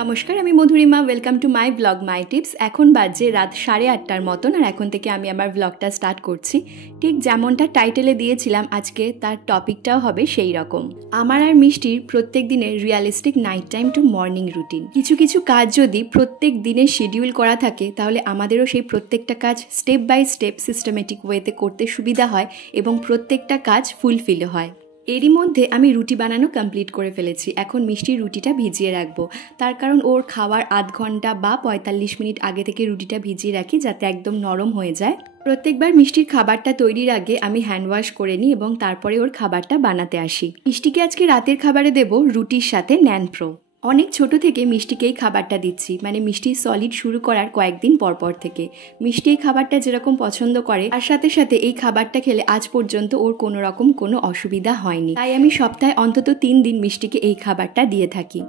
নমস্কার, আমি Madhurima. Welcome to my blog my tips. এখন বাজে রাত 8:30টার মতন, আর এখন থেকে আমি আমার ব্লগটা স্টার্ট করছি। ঠিক যেমনটা টাইটেলে দিয়েছিলাম, আজকে তার টপিকটাও হবে সেই রকম। আমার আর মিষ্টির প্রত্যেক দিনের realistic night time to morning routine. কিছু কিছু কাজ যদি প্রত্যেক দিনের শিডিউল করা থাকে, তাহলে আমাদেরও সেই প্রত্যেকটা কাজ স্টেপ বাই স্টেপ সিস্টেমেটিক ওয়েতে করতে সুবিধা হয় এবং প্রত্যেকটা কাজ ফুলফিল হয়। এরই মধ্যে আমি রুটি বানানো কমপ্লিট করে ফেলেছি। এখন মিষ্টির রুটিটা ভিজিয়ে রাখবো, তার কারণ ওর খাওয়ার আধ ঘন্টা বা 45 মিনিট আগে থেকে রুটিটা ভিজিয়ে রাখি, যাতে একদম নরম হয়ে যায়। প্রত্যেকবার মিষ্টির খাবারটা তৈরির আগে আমি হ্যান্ড ওয়াশ করে নিই এবং তারপরে ওর খাবারটা বানাতে আসি। মিষ্টিকে আজকে রাতের খাবারে দেবো রুটির সাথে ন্যানপ্রো। অনেক ছোট থেকে মিষ্টিকেই খাবারটা দিচ্ছি, মানে মিষ্টি সলিড শুরু করার কয়েকদিন পরপর থেকে। মিষ্টি এই খাবারটা যেরকম পছন্দ করে, আর সাথে সাথে এই খাবারটা খেলে আজ পর্যন্ত ওর কোনো রকম কোনো অসুবিধা হয়নি। তাই আমি সপ্তাহে অন্তত 3 দিন মিষ্টিকে এই খাবারটা দিয়ে থাকি।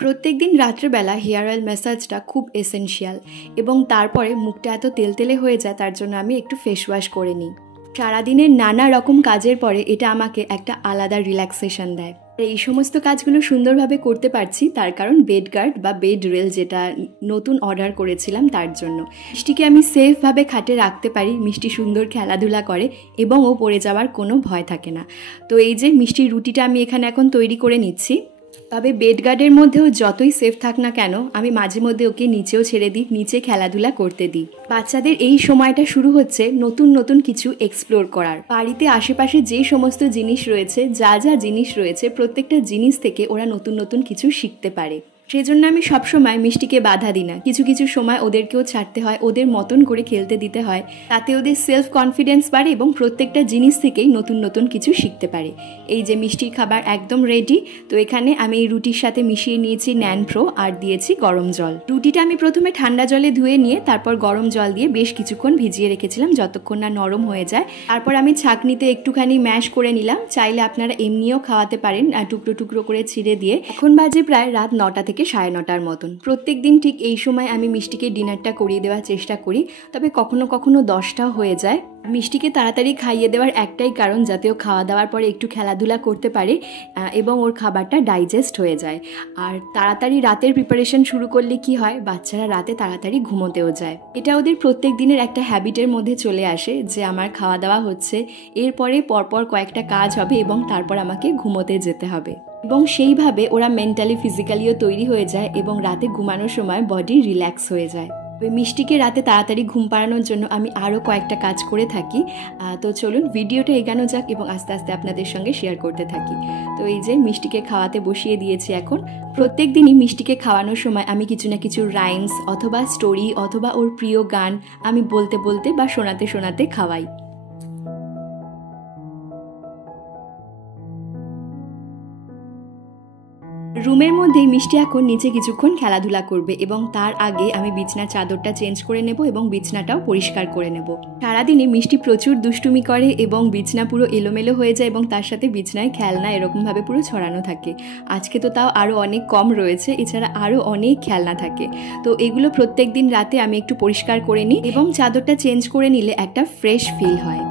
প্রত্যেক দিন রাত্রেবেলা হেয়ার অয়েল ম্যাসাজটা খুব এসেনশিয়াল, এবং তারপরে মুখটা এত তেলতেলে হয়ে যায়, তার জন্য আমি একটু ফেস ওয়াশ করে নিই। সারাদিনের নানা রকম কাজের পরে এটা আমাকে একটা আলাদা রিল্যাক্সেশন দেয়। এই সমস্ত কাজগুলো সুন্দরভাবে করতে পারছি তার কারণ বেড গার্ড বা বেড রেল, যেটা নতুন অর্ডার করেছিলাম তার জন্য। মিষ্টিকে আমি সেফভাবে খাটে রাখতে পারি, মিষ্টি সুন্দর খেলাধুলা করে এবং ও পড়ে যাওয়ার কোনো ভয় থাকে না। তো এই যে মিষ্টির রুটিটা আমি এখানে এখন তৈরি করে নিচ্ছি। তবে বেড গার্ডের মধ্যেও যতই সেফ থাক না কেন, আমি মাঝে মধ্যে ওকে নিচেও ছেড়ে দিই, নিচে খেলাধুলা করতে দিই। বাচ্চাদের এই সময়টা শুরু হচ্ছে নতুন নতুন কিছু এক্সপ্লোর করার। বাড়িতে আশেপাশে যে সমস্ত জিনিস রয়েছে, যা যা জিনিস রয়েছে, প্রত্যেকটা জিনিস থেকে ওরা নতুন নতুন কিছু শিখতে পারে। সেজন্য আমি সবসময় মিষ্টিকে বাধা দিই না। কিছু কিছু সময় ওদেরকেও ছাড়তে হয়, ওদের মতন করে খেলতে দিতে হয়। তাতে ওদের সেলফ কনফিডেন্স বাড়ে এবং প্রত্যেকটা জিনিস থেকেই নতুন নতুন কিছু শিখতে পারে। এই যে মিষ্টির খাবার একদম রেডি। তো এখানে আমি এই রুটির সাথে মিশিয়ে নিয়েছি ন্যানপ্রো আর দিয়েছি গরম জল। রুটিটা আমি প্রথমে ঠান্ডা জলে ধুয়ে নিয়ে তারপর গরম জল দিয়ে বেশ কিছুক্ষণ ভিজিয়ে রেখেছিলাম, যতক্ষণ না নরম হয়ে যায়। তারপর আমি ছাঁকনিতে একটুখানি ম্যাশ করে নিলাম। চাইলে আপনারা এমনিও খাওয়াতে পারেন, টুকরো টুকরো করে ছিঁড়ে দিয়ে। এখন বাজে প্রায় রাত 9টা থেকে 9:30টার মতন। প্রত্যেক দিন ঠিক এই সময় আমি মিষ্টিকে ডিনারটা করিয়ে দেওয়ার চেষ্টা করি, তবে কখনো কখনো 10টাও হয়ে যায়। মিষ্টিকে তাড়াতাড়ি খাইয়ে দেওয়ার একটাই কারণ, যাতে ও খাওয়া দাওয়ার পরে একটু খেলাধুলা করতে পারে এবং ওর খাবারটা ডাইজেস্ট হয়ে যায়। আর তাড়াতাড়ি রাতের প্রিপারেশন শুরু করলে কি হয়, বাচ্চারা রাতে তাড়াতাড়ি ঘুমোতেও যায়। এটা ওদের প্রত্যেক দিনের একটা হ্যাবিটের মধ্যে চলে আসে যে আমার খাওয়া দাওয়া হচ্ছে, এরপরে পরপর কয়েকটা কাজ হবে এবং তারপর আমাকে ঘুমোতে যেতে হবে। এবং সেইভাবে ওরা মেন্টালি ফিজিক্যালিও তৈরি হয়ে যায় এবং রাতে ঘুমানোর সময় বডি রিল্যাক্স হয়ে যায়। মিষ্টিকে রাতে তাড়াতাড়ি ঘুম পাড়ানোর জন্য আমি আরও কয়েকটা কাজ করে থাকি। তো চলুন ভিডিওটা এগানো যাক এবং আস্তে আস্তে আপনাদের সঙ্গে শেয়ার করতে থাকি। তো এই যে মিষ্টিকে খাওয়াতে বসিয়ে দিয়েছি এখন। প্রত্যেক দিনই মিষ্টিকে খাওয়ানোর সময় আমি কিছু না কিছু রাইমস অথবা স্টোরি অথবা ওর প্রিয় গান আমি বলতে বলতে বা শোনাতে শোনাতে খাওয়াই। রুমের মধ্যেই মিষ্টি এখন নিচে কিছুক্ষণ খেলাধুলা করবে এবং তার আগে আমি বিছনার চাদরটা চেঞ্জ করে নেব এবং বিছনাটাও পরিষ্কার করে নেব। সারাদিনে মিষ্টি প্রচুর দুষ্টুমি করে এবং বিছনা পুরো এলোমেলো হয়ে যায় এবং তার সাথে বিছনায় খেলনা এরকমভাবে পুরো ছড়ানো থাকে। আজকে তো তাও আরও অনেক কম রয়েছে, এছাড়া আরও অনেক খেলনা থাকে। তো এগুলো প্রত্যেক দিন রাতে আমি একটু পরিষ্কার করে নিই এবং চাদরটা চেঞ্জ করে নিলে একটা ফ্রেশ ফিল হয়।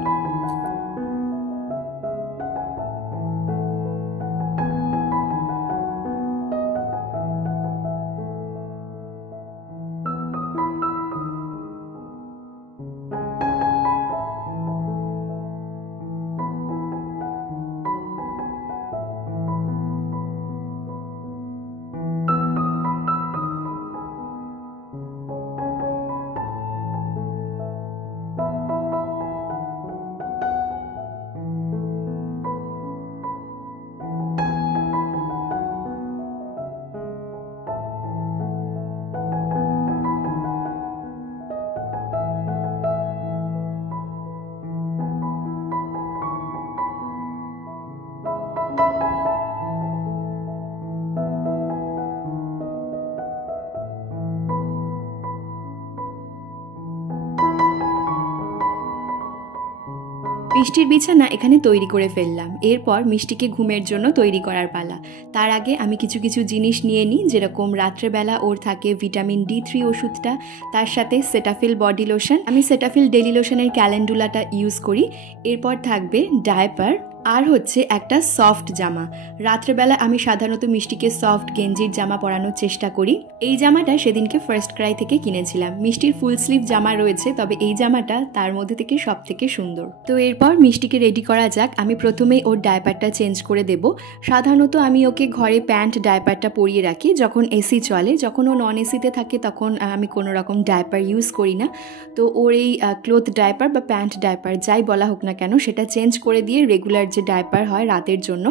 মিষ্টির বিছানা এখানে তৈরি করে ফেললাম। এরপর মিষ্টিকে ঘুমের জন্য তৈরি করার পালা। তার আগে আমি কিছু কিছু জিনিস নিয়ে নিই, যেরকম রাত্রেবেলা ওর থাকে ভিটামিন D3 ওষুধটা, তার সাথে সেটাফিল বডি লোশন। আমি সেটাফিল ডেলি লোশনের ক্যালেন্ডুলাটা ইউজ করি। এরপর থাকবে ডায়াপার, আর হচ্ছে একটা সফট জামা। রাত্রেবেলা আমি সাধারণত মিষ্টিকে সফট গেঞ্জির জামা পরানোর চেষ্টা করি। এই জামাটা সেদিনকে ফার্স্ট ক্রাই থেকে কিনেছিলাম। মিষ্টির ফুল স্লিভ জামা রয়েছে, তবে এই জামাটা তার মধ্যে থেকে সব থেকে সুন্দর। তো এরপর মিষ্টিকে রেডি করা যাক। আমি প্রথমেই ওর ডায়াপারটা চেঞ্জ করে দেব। সাধারণত আমি ওকে ঘরে প্যান্ট ডায়াপারটা পরিয়ে রাখি যখন এসি চলে। যখন ও নন এসিতে থাকে তখন আমি কোনো রকম ডায়াপার ইউজ করি না। তো ওর এই ক্লোথ ডায়াপার বা প্যান্ট ডায়াপার যাই বলা হোক না কেন, সেটা চেঞ্জ করে দিয়ে রেগুলার যে ডায়াপার হয় রাতের জন্য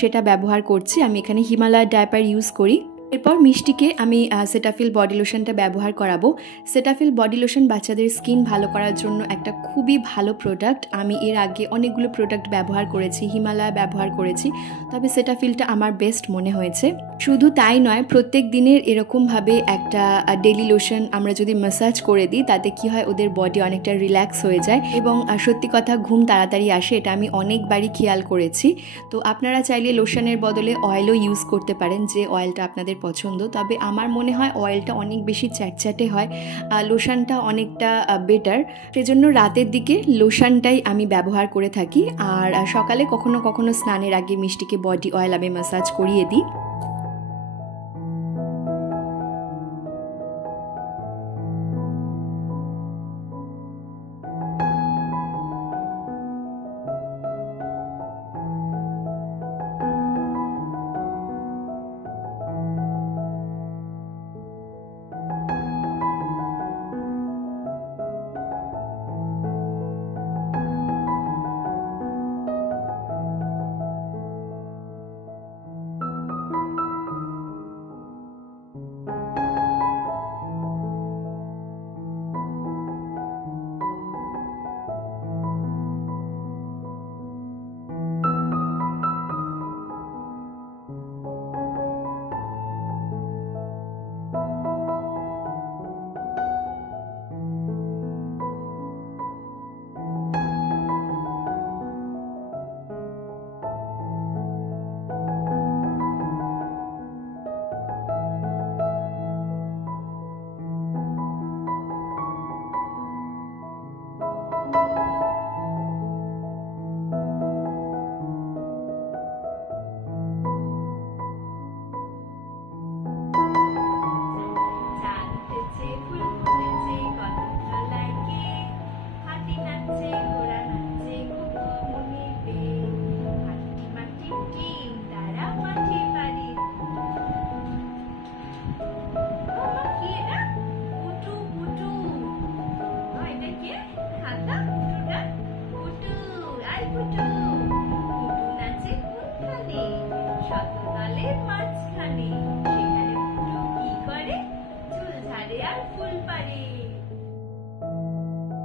সেটা ব্যবহার করছি। আমি এখানে হিমালয় ডায়াপার ইউজ করি। এরপর মিষ্টিকে আমি সেটাফিল বডি লোশনটা ব্যবহার করাবো। সেটাফিল বডি লোশন বাচ্চাদের স্কিন ভালো করার জন্য একটা খুবই ভালো প্রোডাক্ট। আমি এর আগে অনেকগুলো প্রোডাক্ট ব্যবহার করেছি, হিমালয় ব্যবহার করেছি, তবে সেটাফিলটা আমার বেস্ট মনে হয়েছে। শুধু তাই নয়, প্রত্যেক দিনের এরকমভাবে একটা ডেলি লোশন আমরা যদি ম্যাসাজ করে দিই তাতে কি হয়, ওদের বডি অনেকটা রিল্যাক্স হয়ে যায় এবং সত্যি কথা ঘুম তাড়াতাড়ি আসে। এটা আমি অনেকবারই খেয়াল করেছি। তো আপনারা চাইলে লোশনের বদলে অয়েলও ইউজ করতে পারেন, যে অয়েলটা আপনাদের পছন্দ। তবে আমার মনে হয় অয়েলটা অনেক বেশি চ্যাটচ্যাটে হয়, লোশনটা অনেকটা বেটার। সেজন্য রাতের দিকে লোশনটাই আমি ব্যবহার করে থাকি। আর সকালে কখনো কখনো স্নানের আগে মিষ্টিকে বডি অয়েল আমি ম্যাসাজ করিয়ে দিই।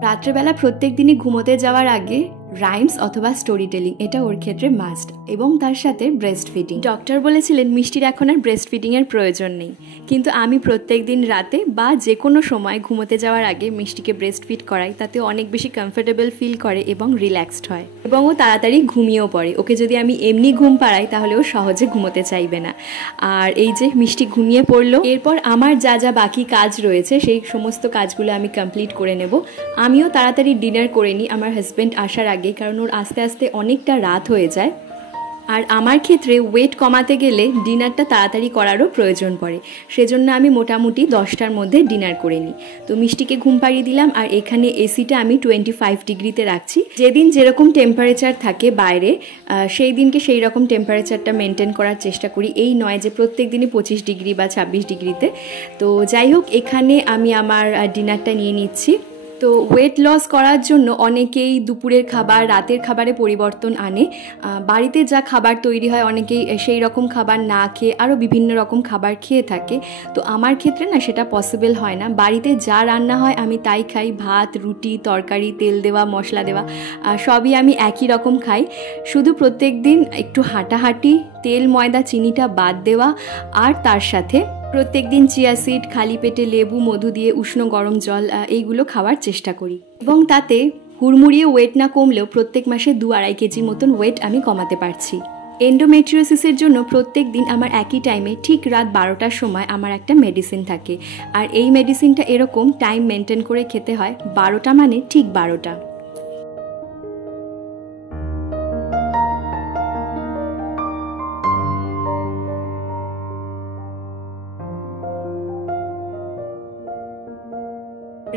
রাত্রেবেলা প্রত্যেক দিনই ঘুমোতে যাওয়ার আগে রাইমস অথবা স্টোরি টেলিং, এটা ওর ক্ষেত্রে মাস্ট, এবং তার সাথে ব্রেস্ট ফিডিং। ডক্টর বলেছিলেন মিষ্টির এখন আর ব্রেস্ট ফিডিংয়ের প্রয়োজন নেই, কিন্তু আমি প্রত্যেক দিন রাতে বা যে কোনো সময় ঘুমোতে যাওয়ার আগে মিষ্টিকে ব্রেস্ট ফিড করাই। তাতে অনেক বেশি কমফোর্টেবল ফিল করে এবং রিল্যাক্সড হয়, এবং ও তাড়াতাড়ি ঘুমিয়েও পড়ে। ওকে যদি আমি এমনি ঘুম পাড়াই তাহলে ও সহজে ঘুমোতে চাইবে না। আর এই যে মিষ্টি ঘুমিয়ে পড়লো, এরপর আমার যা যা বাকি কাজ রয়েছে সেই সমস্ত কাজগুলো আমি কমপ্লিট করে নেব। আমিও তাড়াতাড়ি ডিনার করে নিই আমার হাজব্যান্ড আসার আগে, কারণ ওর আস্তে আস্তে অনেকটা রাত হয়ে যায়। আর আমার ক্ষেত্রে ওয়েট কমাতে গেলে ডিনারটা তাড়াতাড়ি করারও প্রয়োজন পড়ে, সেজন্য আমি মোটামুটি 10টার মধ্যে ডিনার করে নিই। তো মিষ্টিকে ঘুম পাড়িয়ে দিলাম, আর এখানে এসিটা আমি 25 ডিগ্রিতে রাখছি। যেদিন যেরকম টেম্পারেচার থাকে বাইরে, সেই দিনকে সেই রকম টেম্পারেচারটা মেনটেন করার চেষ্টা করি। এই নয় যে প্রত্যেক দিনই 25 ডিগ্রি বা 26 ডিগ্রিতে। তো যাই হোক, এখানে আমি আমার ডিনারটা নিয়ে নিচ্ছি। তো ওয়েট লস করার জন্য অনেকেই দুপুরের খাবার রাতের খাবারে পরিবর্তন আনে। বাড়িতে যা খাবার তৈরি হয় অনেকেই সেই রকম খাবার না খেয়ে আরও বিভিন্ন রকম খাবার খেয়ে থাকে। তো আমার ক্ষেত্রে না সেটা পসিবল হয় না। বাড়িতে যা রান্না হয় আমি তাই খাই, ভাত, রুটি, তরকারি, তেল দেওয়া, মশলা দেওয়া, সবই আমি একই রকম খাই। শুধু প্রত্যেক দিন একটু হাঁটাহাঁটি, তেল, ময়দা, চিনিটা বাদ দেওয়া, আর তার সাথে প্রত্যেক দিন চিয়া সিড, খালি পেটে লেবু, মধু দিয়ে উষ্ণ গরম জল, এইগুলো খাওয়ার চেষ্টা করি। এবং তাতে হুড়মুড়িয়ে ওয়েট না কমলেও প্রত্যেক মাসে 2-2.5 কেজি মতন ওয়েট আমি কমাতে পারছি। এন্ডোমেট্রিওসিসের জন্য প্রত্যেক দিন আমার একই টাইমে ঠিক রাত 12টার সময় আমার একটা মেডিসিন থাকে, আর এই মেডিসিনটা এরকম টাইম মেনটেন করে খেতে হয়। 12টা মানে ঠিক 12টা।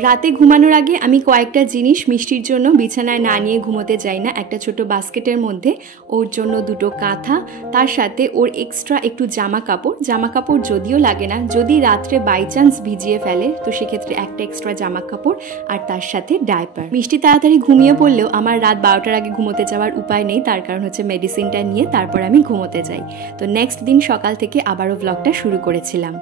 রাতে ঘুমানোর আগে আমি কয়েকটা জিনিস মিষ্টির জন্য বিছানায় না নিয়ে ঘুমোতে যাই না। একটা ছোট বাস্কেটের মধ্যে ওর জন্য 2টো কাঁথা, তার সাথে ওর এক্সট্রা একটু জামা কাপড় যদিও লাগে না, যদি রাত্রে বাই চান্স ভিজিয়ে ফেলে তো সেক্ষেত্রে একটা এক্সট্রা জামা কাপড়, আর তার সাথে ডাইপার। মিষ্টি তাড়াতাড়ি ঘুমিয়ে পড়লেও আমার রাত 12টার আগে ঘুমোতে যাওয়ার উপায় নেই, তার কারণ হচ্ছে মেডিসিনটা নিয়ে তারপর আমি ঘুমোতে যাই। তো নেক্সট দিন সকাল থেকে আবারও ব্লগটা শুরু করেছিলাম।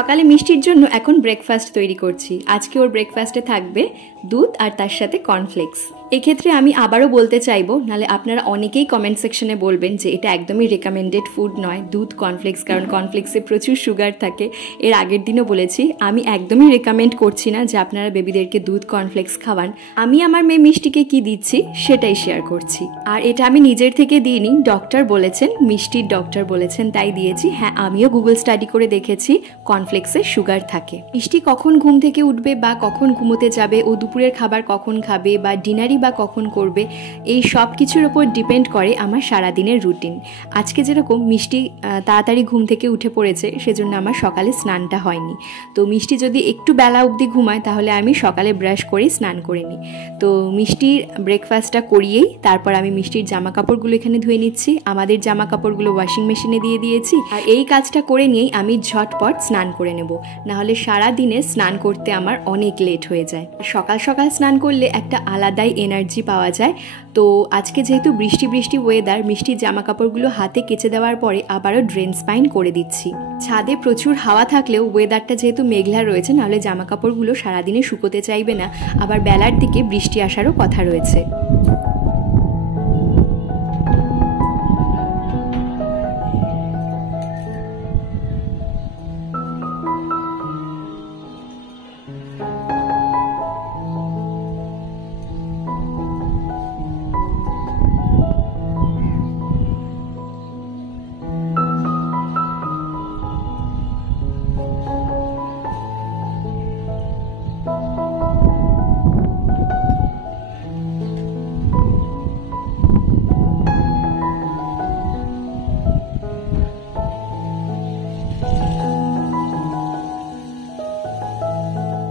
সকালে মিষ্টির জন্য এখন ব্রেকফাস্ট তৈরি করছি। আজকে ওর ব্রেকফাস্টে থাকবে দুধ আর তার সাথে কর্নফ্লেক্স। এক্ষেত্রে আমি আবারও বলতে চাইবো, নাহলে আপনারা অনেকেই কমেন্ট সেকশনে বলবেন যে এটা একদমই রেকমেন্ডেড ফুড নয় দুধ কর্নফ্লেক্স, কারণ কর্নফ্লেক্সে প্রচুর সুগার থাকে। এর আগের দিনও বলেছি আমি একদমই রেকমেন্ড করছি না যে আপনারা বেবিদেরকে দুধ কর্নফ্লেক্স খাওয়ান। আমি আমার মেয়ে মিষ্টিকে কি দিচ্ছি সেটাই শেয়ার করছি, আর এটা আমি নিজের থেকে দিইনি, ডক্টর বলেছেন, মিষ্টির ডক্টর বলেছেন তাই দিয়েছি। হ্যাঁ, আমিও গুগল স্টাডি করে দেখেছি কর্নফ্লেক্সে সুগার থাকে। মিষ্টি কখন ঘুম থেকে উঠবে বা কখন ঘুমোতে যাবে, ও দুপুরের খাবার কখন খাবে বা ডিনারই বা কখন করবে, এই সব কিছুর ওপর ডিপেন্ড করে আমার সারাদিনের রুটিন। আজকে যেরকম মিষ্টি তাড়াতাড়ি ঘুম থেকে উঠে পড়েছে সেজন্য আমার সকালে স্নানটা হয়নি। তো মিষ্টি যদি একটু বেলা অবধি ঘুমায় তাহলে আমি সকালে ব্রাশ করেই স্নান করে নিই। তো মিষ্টির ব্রেকফাস্টটা করিয়েই তারপর আমি মিষ্টির জামা কাপড়গুলো এখানে ধুয়ে নিচ্ছি। আমাদের জামা কাপড়গুলো ওয়াশিং মেশিনে দিয়ে দিয়েছি, আর এই কাজটা করে নিয়েই আমি ঝটপট স্নান করে নেব, নাহলে সারা দিনে স্নান করতে আমার অনেক লেট হয়ে যায়। সকাল সকাল স্নান করলে একটা আলাদাই এনার্জি পাওয়া যায়। তো আজকে যেহেতু বৃষ্টি ওয়েদার, মিষ্টির জামা কাপড়গুলো হাতে কেচে দেওয়ার পরে আবারও ড্রেন স্পাইন করে দিচ্ছি। ছাদে প্রচুর হাওয়া থাকলেও ওয়েদারটা যেহেতু মেঘলা রয়েছে, নাহলে জামা কাপড়গুলো সারাদিনে শুকোতে চাইবে না, আবার বেলার দিকে বৃষ্টি আসারও কথা রয়েছে।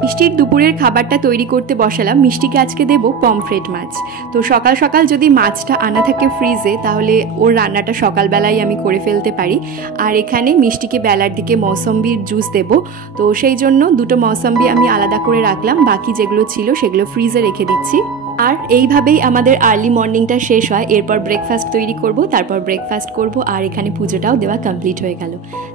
মিষ্টির দুপুরের খাবারটা তৈরি করতে বসালাম। মিষ্টিকে আজকে দেব পমফ্রেট মাছ। তো সকাল সকাল যদি মাছটা আনা থাকে ফ্রিজে তাহলে ওর রান্নাটা সকালবেলাই আমি করে ফেলতে পারি। আর এখানে মিষ্টিকে বেলার দিকে মৌসম্বির জুস দেব, তো সেই জন্য 2টো মৌসম্বি আমি আলাদা করে রাখলাম, বাকি যেগুলো ছিল সেগুলো ফ্রিজে রেখে দিচ্ছি। আর এইভাবেই আমাদের আর্লি মর্নিংটা শেষ হয়। এরপর ব্রেকফাস্ট তৈরি করব, তারপর ব্রেকফাস্ট করব, আর এখানে পুজোটাও দেওয়া কমপ্লিট হয়ে গেল।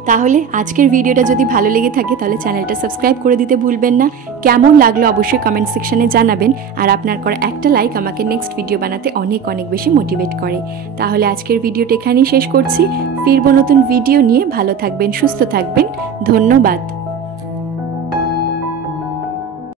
তাহলে আজকের ভিডিওটা যদি ভালো লেগে থাকে তাহলে চ্যানেলটা সাবস্ক্রাইব করে দিতে ভুলবেন না। কেমন লাগলো অবশ্যই কমেন্ট সেকশনে জানাবেন, আর আপনার করা একটা লাইক আমাকে নেক্সট ভিডিও বানাতে অনেক অনেক বেশি মোটিভেট করে। তাহলে আজকের ভিডিওটা এখানেই শেষ করছি। ফিরবো নতুন ভিডিও নিয়ে। ভালো থাকবেন, সুস্থ থাকবেন, ধন্যবাদ।